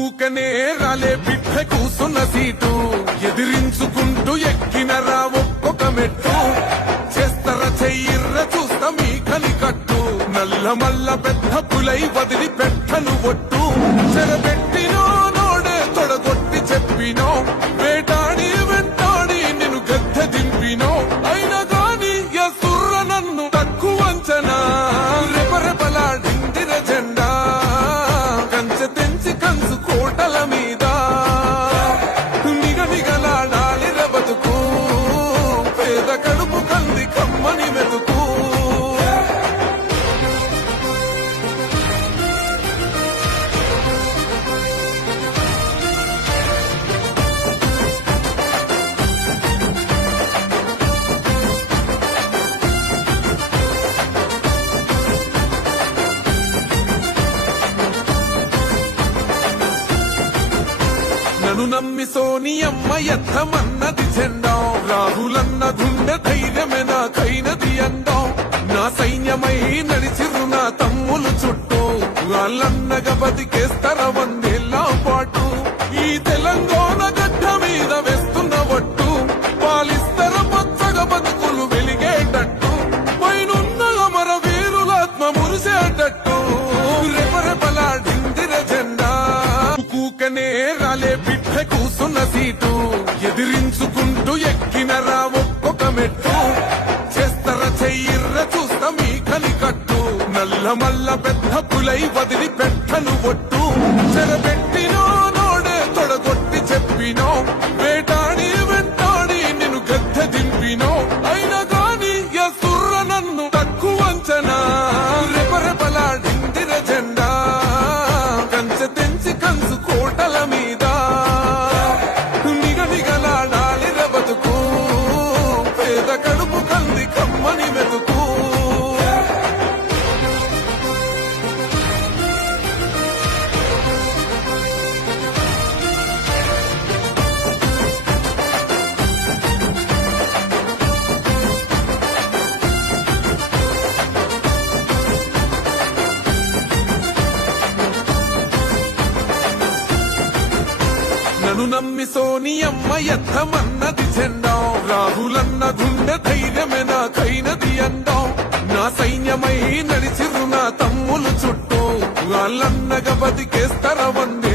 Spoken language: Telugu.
ఊకనే రాలే బిడ్డ కూసున్న సీటు ఎదిరించుకుంటూ ఎక్కినరా ఒక్కొక్క మెట్టు చేస్తర చెయ్యిర్ర చూస్తా మీ కనికట్టు నల్ల మల్ల పెద్ద పులై వదిలి పెట్టను ఒట్టు చెరబెట్టినో నోడే తొడగొట్టి చెప్పినో వేటాడి వెంటాడి నిన్ను గద్దె దింపినో అయినా గాని ఎసుర్ర నన్ను తక్కువ అంచనా రెపరెపలాడిందిర జెండా కంచె తెంచి కంచు కోటల మీద నిగనిగలాడాలి బతుకు పేద కడుపు కంది కమ్మని మెతుకు నన్ను నమ్మి సోనియమ్మ ఎత్తమన్నది జెండా రాహులన్న గుండె ధైర్యమే నాకైనది అండా నా సైన్యమై నడిచిరు నా తమ్ములు చుట్టూ వాళ్ళన్నగా బతికేస్తర వందేళ్ల పాటు ఈ తెలంగాణ గడ్డ మీద వేస్తున్న ఒట్టు పాలిస్తర పచ్చగా బతుకులు వెలిగేటట్టు పైనున్న అమర వీరులాత్మ మురిసేటట్టు రెపరెపలాడిందిర జెండా కూకనే రాలే బిడ్డ కూసున్న సీటు ఎదిరించుకుంటూ ఎక్కినరా ఒక్కొక్క మెట్టు చేస్తర చెయ్యిర్ర చూస్తా మీ కనికట్టు నల్ల మల్ల పెద్ద పులై వదిలి పెట్టను ఒట్టు చెరబెట్టినో నోడే తొడగొట్టి చెప్పినో వేటాడి వెంటాడి నిన్ను గద్దె దింపినో అయినా గాని ఎసుర్ర నన్ను తక్కువ అంచనా రెపరెపలాడిందిర జెండా కంచె తెంచి కంచు కోటల మీద నిగనిగలాడాలి బతుకు పేద కడుపు కంది కమ్మని మెతుకు నన్ను నమ్మి సోనియమ్మ ఎత్తమన్నది జెండా రాహులన్న గుండె ధైర్యమే నాకైనది అండా నా సైన్యమై నడిచిరు నా తమ్ములు చుట్టూ వాళ్ళన్నగా బతికేస్తర వందే